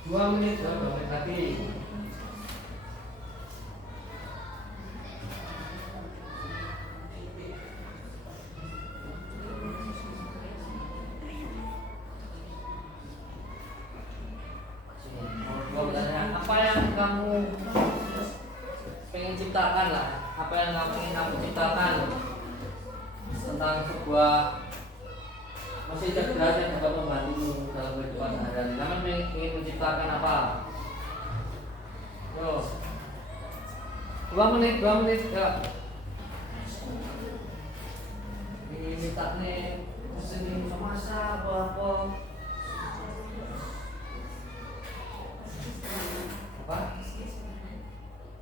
2 menit lagi. Apa yang kamu pengen ciptakan lah? Apa yang ingin kamu ciptakan tentang sebuah mesin cerdas yang dapat membantu dalam kehidupan sehari-hari? Kamu ingin menciptakan apa? Yo, 2 menit ya. Ini minta nih mesin ini memasak apa? Apa?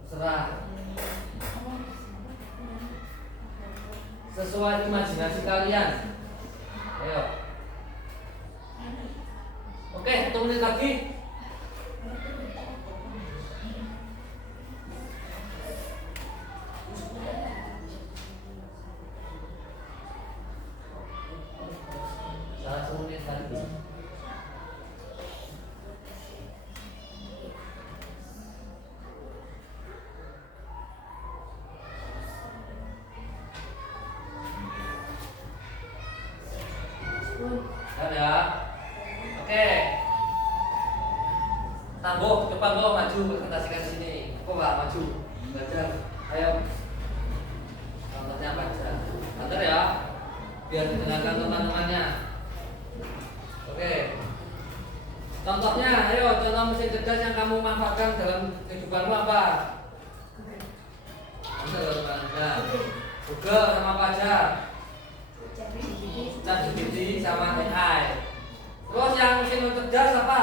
Serah. Sesuai imajinasi kalian. Ayo. Oke, 1 menit lagi. Satu menit lagi. Ada. Oke. Tangguh, depan lo maju, presentasikan sini. Kok nggak maju? Belajar. Ayo. Contohnya baca. Bentar ya. Biar didengarkan teman-temannya. Oke. Contohnya, ayo contoh mesin cerdas yang kamu manfaatkan dalam kehidupanmu apa? Google sama apa aja? ChatGPT sama AI. Terus yang mesin cerdas apa?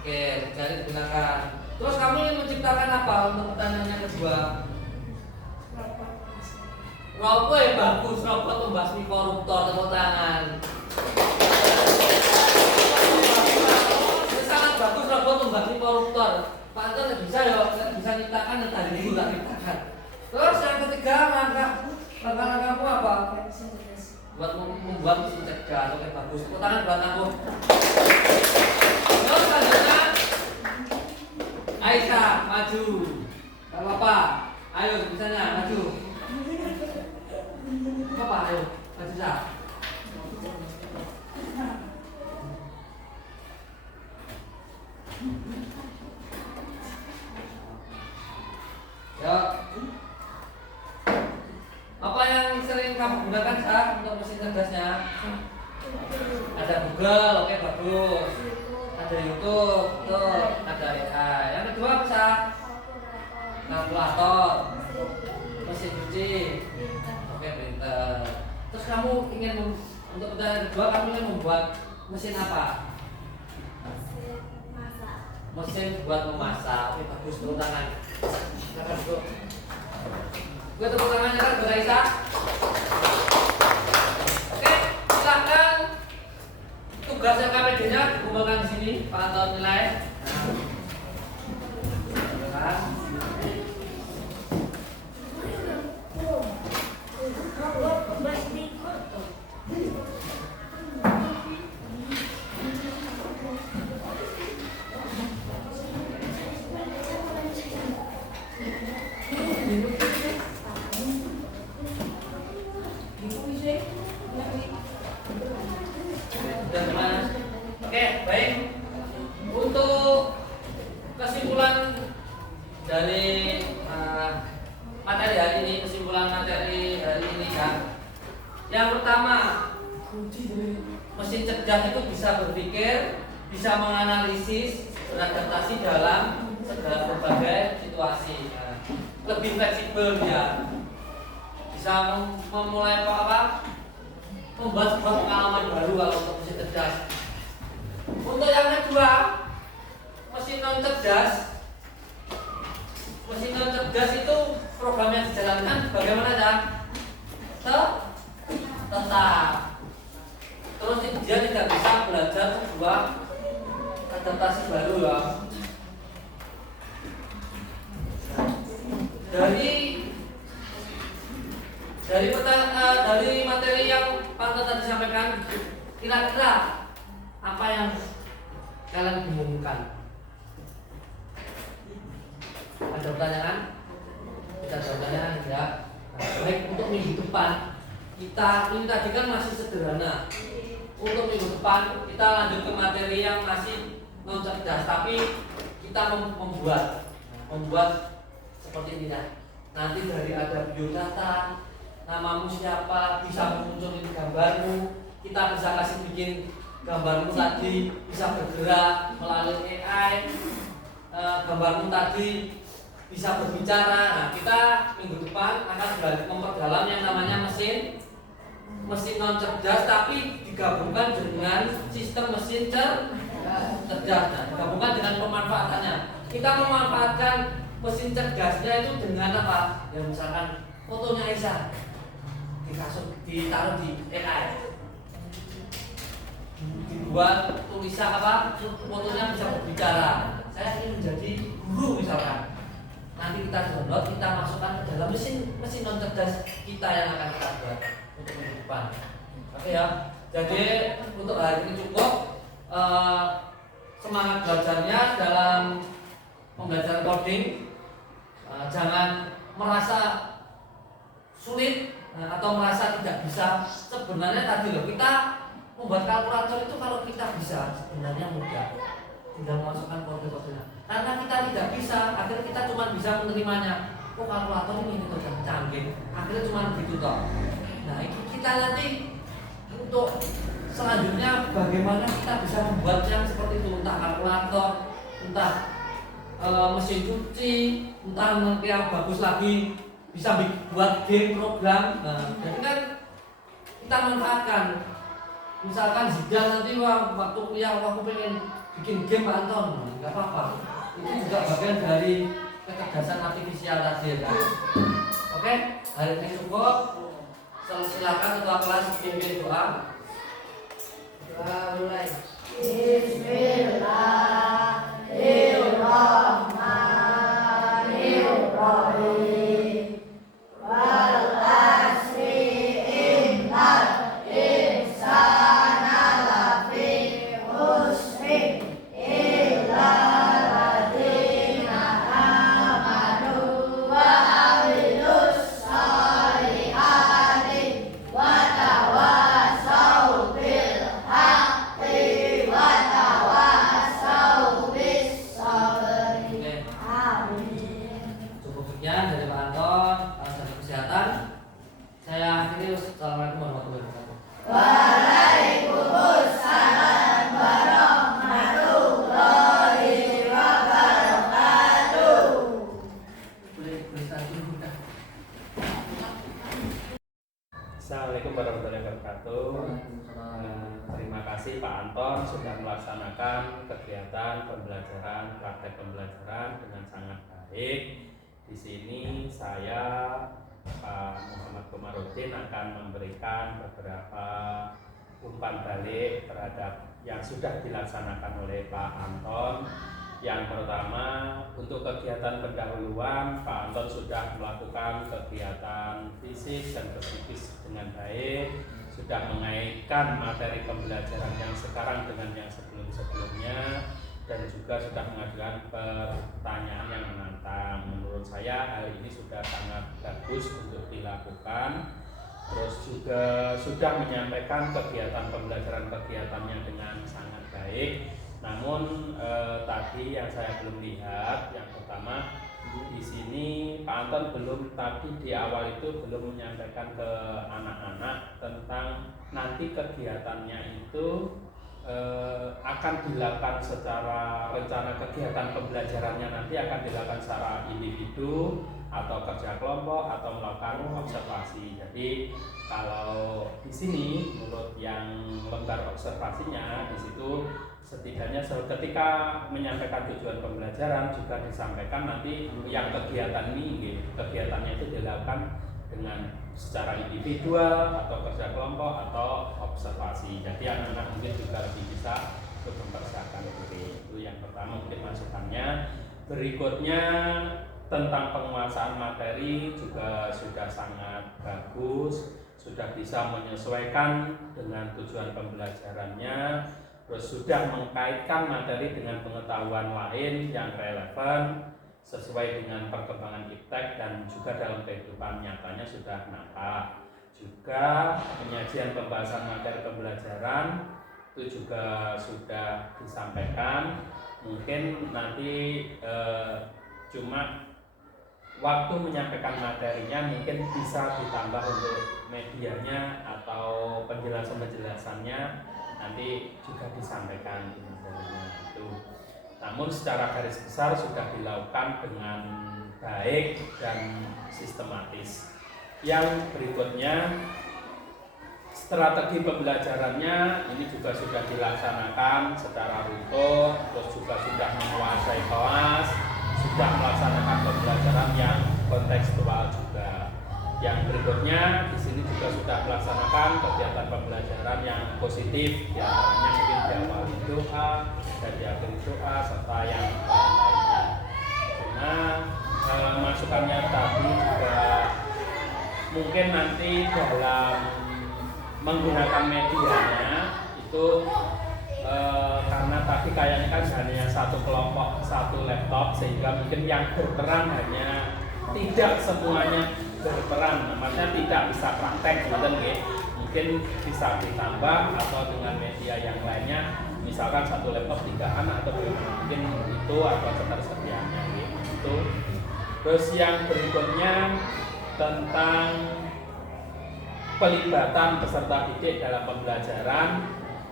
Oke, jadi digunakan. Terus kamu ingin menciptakan apa untuk pertanyaan yang kedua? Robot bagus, robot membasmi koruptor, tepuk tangan. Sangat bagus robot membasmi koruptor. Pak Anton bisa ya, bisa nyiptakan dan tadi itu tak nyiptakan. Terus yang ketiga, langkah-langkahmu apa? Buat membuat mesin cerdas, oke bagus. Tepuk tangan buat aku. Terus selanjutnya, Aisyah maju. Gak apa-apa. Ayo bisanya maju. Apa? Ayo maju Sah. Ya. Apa yang sering kamu gunakan Sah untuk mesin cerdasnya? Ada Google, oke bagus. Ada YouTube, tuh, ada AI. Yang kedua apa Sah? Kalkulator, mesin cuci, oke printer. Terus kamu ingin untuk pertanyaan kedua kamu ingin membuat mesin apa? Mesin buat memasak. Oke bagus, tepuk tangan. Silakan dulu. Gue tepuk tangannya kan buat Aisyah. Oke, silakan. Tugas LKPD-nya dikumpulkan di sini. Pak Anton nilai. Nah, oke, baik. Untuk kesimpulan dari materi hari ini, kesimpulan materi hari ini kan. Yang pertama, mesin cerdas itu bisa berpikir, bisa menganalisis, beradaptasi dalam segala berbagai situasi. Lebih fleksibel dia, bisa memulai apa? Membuat sebuah pengalaman baru kalau untuk mesin cerdas. Untuk yang kedua, mesin non cerdas. Mesin non cerdas itu program yang dijalankan bagaimana ya? Tetap. Terus dia tidak bisa belajar sebuah adaptasi baru ya. Dari materi yang Pak Anton tadi sampaikan, kira-kira apa yang kalian bingungkan? Ada pertanyaan? Kita ada pertanyaan ya. Nah, baik, untuk minggu depan kita ini tadi kan masih sederhana. Untuk minggu depan kita lanjut ke materi yang masih non cerdas, tapi kita membuat seperti ini nah. Nanti dari ada biodata, namamu siapa, bisa munculin gambarmu, kita bisa kasih bikin gambarmu tadi bisa bergerak melalui AI, gambarmu tadi bisa berbicara. Nah, kita minggu depan akan memperdalam yang namanya mesin non cerdas, tapi digabungkan dengan sistem mesin cerdas. Nah, digabungkan dengan pemanfaatannya. Kita memanfaatkan mesin cerdasnya itu dengan apa? Ya misalkan fotonya Aisyah ditaruh di AI, dibuat tulisan apa? Fotonya bisa berbicara. Saya ingin menjadi guru misalkan. Nanti kita download, kita masukkan ke dalam mesin non cerdas kita yang akan kita buat untuk minggu depan. Oke ya. Jadi untuk hari ini cukup. Semangat belajarnya dalam pembelajaran coding. Jangan merasa sulit atau merasa tidak bisa. Sebenarnya tadi loh, kita membuat kalkulator itu kalau kita bisa sebenarnya mudah, tinggal memasukkan kode-kodenya. Karena kita tidak bisa, akhirnya kita cuma bisa menerimanya. Oh, kalkulator ini udah canggih, akhirnya cuma begitu toh. Nah, kita nanti untuk selanjutnya bagaimana kita bisa membuat yang seperti itu, entah kalkulator, entah mesin cuci, entah yang bagus lagi bisa buat game program. Nah, jadi kan kita manfaatkan. Misalkan Zidane nanti waktu kuliah aku pengen bikin game Pak Anton, nggak apa-apa. Itu juga bagian dari kecerdasan artifisial tadi ya. Oke, hari ini cukup. Silakan ketua kelas pimpin doa. Doa mulai. Bismillahirrahmanirrahim. Wal asri innal insana lafi khusrin illa ladzina amanu wa amilus sholihati wa tawassaw bil haqqi wa tawassaw bis sabri. Amin. Cukup sekian dari Pak Anton, dari kesehatan. Saya akhiri. Assalamualaikum warahmatullahi wabarakatuh. Waalaikumsalam warahmatullahi wabarakatuh. Assalamualaikum warahmatullahi wabarakatuh. Terima kasih Pak Anton sudah melaksanakan kegiatan pembelajaran, praktek pembelajaran dengan sangat baik. Di sini saya Pak Muhammad Komarudin akan memberikan beberapa umpan balik terhadap yang sudah dilaksanakan oleh Pak Anton. Yang pertama, untuk kegiatan pendahuluan, Pak Anton sudah melakukan kegiatan fisik dan psikis dengan baik, sudah mengaitkan materi pembelajaran yang sekarang dengan yang sebelum-sebelumnya, dan juga sudah mengajukan pertanyaan yang menantang. Menurut saya hal ini sudah sangat bagus untuk dilakukan. Terus juga sudah menyampaikan kegiatan pembelajaran kegiatannya dengan sangat baik. Namun tadi yang saya belum lihat, yang pertama di sini Pak Anton belum tadi di awal itu belum menyampaikan ke anak-anak tentang nanti kegiatannya itu akan dilakukan secara rencana kegiatan pembelajarannya nanti akan dilakukan secara individu atau kerja kelompok atau melakukan observasi. Jadi kalau di sini menurut yang lembar observasinya di situ setidaknya ketika menyampaikan tujuan pembelajaran juga disampaikan nanti yang kegiatan ini kegiatannya itu dilakukan dengan secara individual atau kerja kelompok atau observasi. Jadi anak-anak mungkin juga lebih bisa untuk mempersiapkan diri. Itu yang pertama mungkin masukannya. Berikutnya tentang penguasaan materi juga sudah sangat bagus, sudah bisa menyesuaikan dengan tujuan pembelajarannya. terus sudah mengkaitkan materi dengan pengetahuan lain yang relevan sesuai dengan perkembangan iptek dan juga dalam kehidupan nyatanya sudah nampak. Juga penyajian pembahasan materi pembelajaran itu juga sudah disampaikan. Mungkin nanti cuma waktu menyampaikan materinya mungkin bisa ditambah untuk medianya atau penjelasan-penjelasannya nanti juga disampaikan di materinya itu. Namun secara garis besar sudah dilakukan dengan baik dan sistematis. Yang berikutnya, strategi pembelajarannya ini juga sudah dilaksanakan secara rutin, terus juga sudah menguasai kelas, sudah melaksanakan pembelajaran yang kontekstual juga. Yang berikutnya di sini juga sudah melaksanakan kegiatan pembelajaran yang positif, diantaranya mungkin diawali doa dan diakhiri doa serta yang lain-lainnya. Nah, masukannya tadi juga mungkin nanti dalam menggunakan medianya itu karena tadi kayaknya kan hanya satu kelompok satu laptop sehingga mungkin yang berperan hanya tidak semuanya berperan, maksudnya tidak bisa praktek mungkin bisa ditambah atau dengan media yang lainnya misalkan satu laptop 3 anak atau bagaimana mungkin itu atau ketersediaannya gitu. Terus yang berikutnya tentang pelibatan peserta didik dalam pembelajaran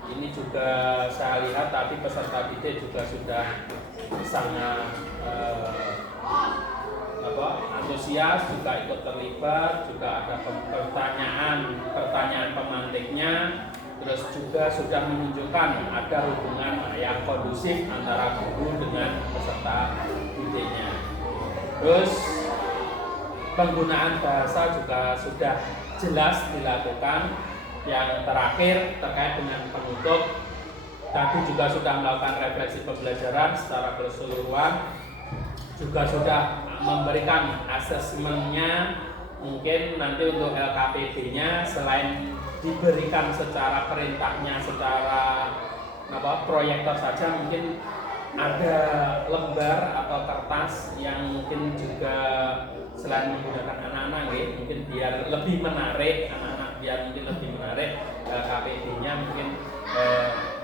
ini juga saya lihat tadi peserta didik juga sudah sangat antusias, juga ikut terlibat, juga ada pertanyaan pemantiknya, terus juga sudah menunjukkan ada hubungan yang kondusif antara guru dengan peserta didiknya. Terus penggunaan bahasa juga sudah jelas dilakukan. Yang terakhir terkait dengan penutup, tadi juga sudah melakukan refleksi pembelajaran secara keseluruhan, juga sudah memberikan asesmennya. Mungkin nanti untuk LKPD-nya selain diberikan secara perintahnya secara proyektor saja, mungkin ada lembar atau kertas yang mungkin juga selain menggunakan anak-anak mungkin biar lebih menarik KPD-nya mungkin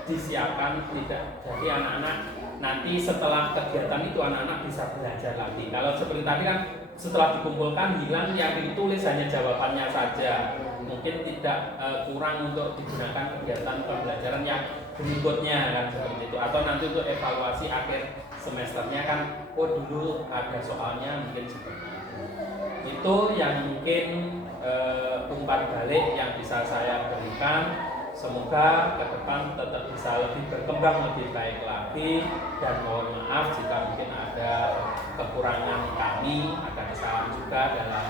disiapkan tidak jadi anak-anak nanti setelah kegiatan itu anak-anak bisa belajar lagi. Kalau seperti tadi kan setelah dikumpulkan hilang yang ditulis hanya jawabannya saja, mungkin tidak kurang untuk digunakan kegiatan pembelajaran yang berikutnya kan seperti itu, atau nanti untuk evaluasi akhir semesternya kan dulu ada soalnya mungkin seperti itu. Itu yang mungkin umpan balik yang bisa saya berikan. Semoga ke depan tetap bisa lebih berkembang lebih baik lagi, dan mohon maaf jika mungkin ada kekurangan kami, ada kesalahan juga dalam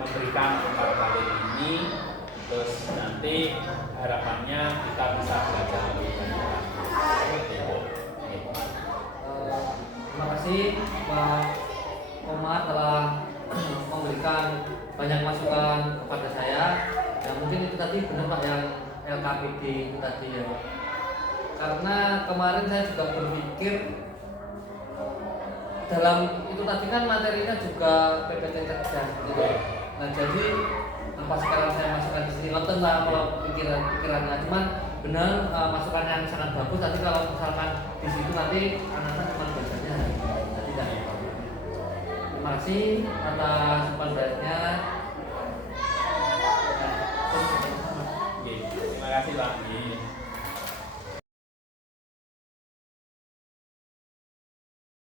memberikan umpan balik ini. Terus nanti harapannya kita bisa belajar lebih banyak. Terima kasih Pak Omar telah memberikan banyak masukan kepada saya. Ya mungkin itu tadi benar Pak yang LKPD itu tadi ya. Karena kemarin saya juga berpikir dalam itu tadi kan materinya juga PPT cerdas gitu. Nah jadi apa sekarang saya masukkan di sini nonton lah kalau pikirannya, cuman benar masukan yang sangat bagus. Tadi kalau misalkan di situ nanti anak-anak cuma bacanya nanti tidak. Terima kasih atas penjelasannya. Terima kasih lagi.